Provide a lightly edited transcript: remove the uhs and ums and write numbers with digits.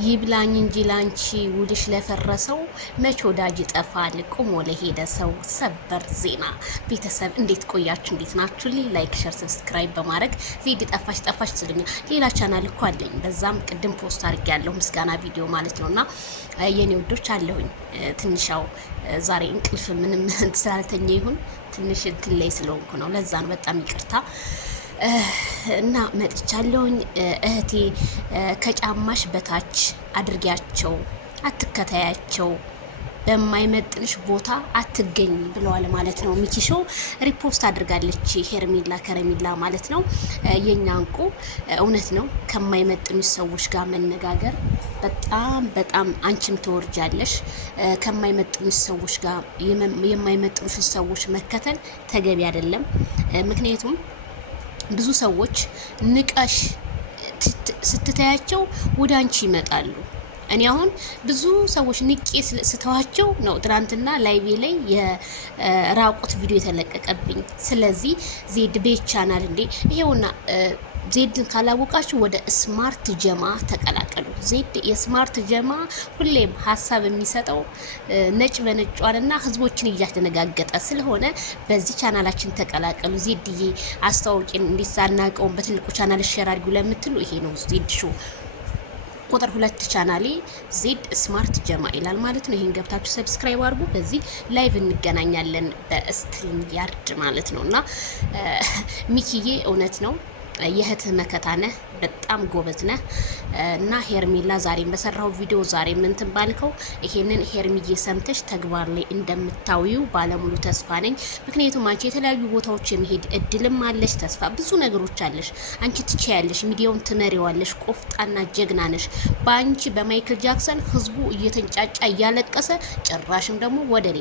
ይብላኝ እንጂ ላንቺ ውድሽ ለፈረሰው መች ወዳጅ ይጠፋል ቁሞ ለሄደ ሰው። ሰበር ዜና ቤተሰብ እንዴት ቆያችሁ? እንዴት ናችሁ? ላይክ ሸር ሰብስክራይብ በማድረግ ዜድ ጠፋሽ ትሉኛ። ሌላ ቻናል እኮ አለኝ፣ በዛም ቅድም ፖስት አድርጌያለሁ ምስጋና ቪዲዮ ማለት ነውና የኔ ወዶች አለሁኝ። ትንሻው ዛሬ እንቅልፍ ምንም ስላልተኛ ይሁን ትንሽ እንትን ላይ ስለሆንኩ ነው፣ ለዛ ነው። በጣም ይቅርታ እና መጥቻለሁኝ። እህቴ ከጫማሽ በታች አድርጊያቸው፣ አትከታያቸው፣ በማይመጥንሽ ቦታ አትገኝ ብለዋል ማለት ነው። ሚኪሾ ሪፖስት አድርጋለች ሄርሜላ ከረሜላ ማለት ነው። የኛ እንቁ እውነት ነው። ከማይመጥንሽ ሰዎች ጋር መነጋገር በጣም አንቺም ተወርጃለሽ። ከማይመጥንሽ ሰዎች ጋር የማይመጥኑሽ ሰዎች መከተል ተገቢ አይደለም። ምክንያቱም ብዙ ሰዎች ንቀሽ ስትታያቸው ወደ አንቺ ይመጣሉ። እኔ አሁን ብዙ ሰዎች ንቄ ስተዋቸው ነው ትናንትና ላይቬ ላይ የራቁት ቪዲዮ የተለቀቀብኝ። ስለዚህ ዜድ ቤት ቻናል እንዴ ይሄውና ዜድን ካላወቃችሁ ወደ ስማርት ጀማ ተቀላቀሉ። ዜድ የስማርት ጀማ ሁሌም ሀሳብ የሚሰጠው ነጭ በነጯንና ህዝቦችን እያስደነጋገጠ ስለሆነ በዚህ ቻናላችን ተቀላቀሉ። ዜድዬ አስተዋውቂን እንዲሳናቀውን በትልቁ ቻናል ሼር አድርጉ ለምትሉ ይሄ ነው ዜድ ሾው ቁጥር 2 ቻናሌ ዜድ ስማርት ጀማ ይላል ማለት ነው። ይሄን ገብታችሁ ሰብስክራይብ አድርጉ። በዚህ ላይቭ እንገናኛለን በስትሪም ያርድ ማለት ነውና ሚኪዬ እውነት ነው የእህት መከታ ነህ፣ በጣም ጎበዝ ነህ እና ሄርሜላ ዛሬም በሰራው ቪዲዮ ዛሬም እንትን ባልከው ይሄንን ሄርሚዬ ሰምተሽ ተግባር ላይ እንደምታዊው ባለሙሉ ተስፋ ነኝ። ምክንያቱም አንቺ የተለያዩ ቦታዎች የመሄድ እድልም አለሽ፣ ተስፋ ብዙ ነገሮች አለሽ። አንቺ ትችያለሽ፣ ሚዲያውን ትመሪዋለሽ፣ ቆፍጣና ጀግና ነሽ። በአንቺ በማይክል ጃክሰን ህዝቡ እየተንጫጫ እያለቀሰ ጭራሽም ደግሞ ወደ እኔ